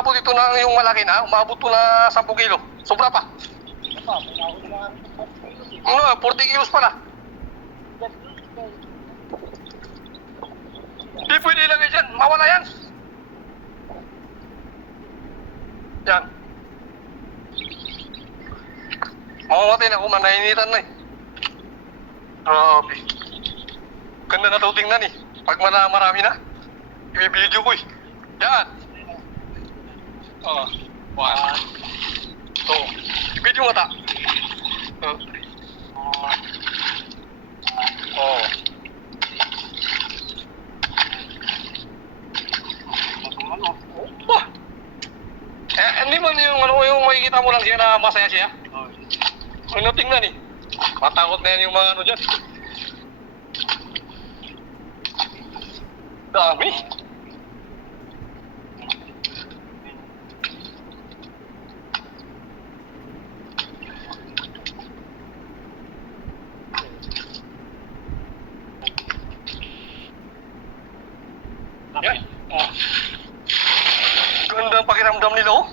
umabot ito na yung malaki na, umabot to na 10 kilo. Sobra pa. Ano, 40 kilos pala. Di pwede ilagay dyan, mawala yan. Yan. Mamamatay na kung manainitan na eh. Grabe. Ganda na ito tingnan eh. Pag marami na, i-video ko eh. Yan. Oh, 1, 2. I-video mo ta. Oh. Wah. Hindi man yung makikita mo lang siya na masaya siya. Ano tingnan eh. Matakot na yan yung mga ano dyan. Dami. Yan. Oh. Ganda ang pakiramdam nila oh.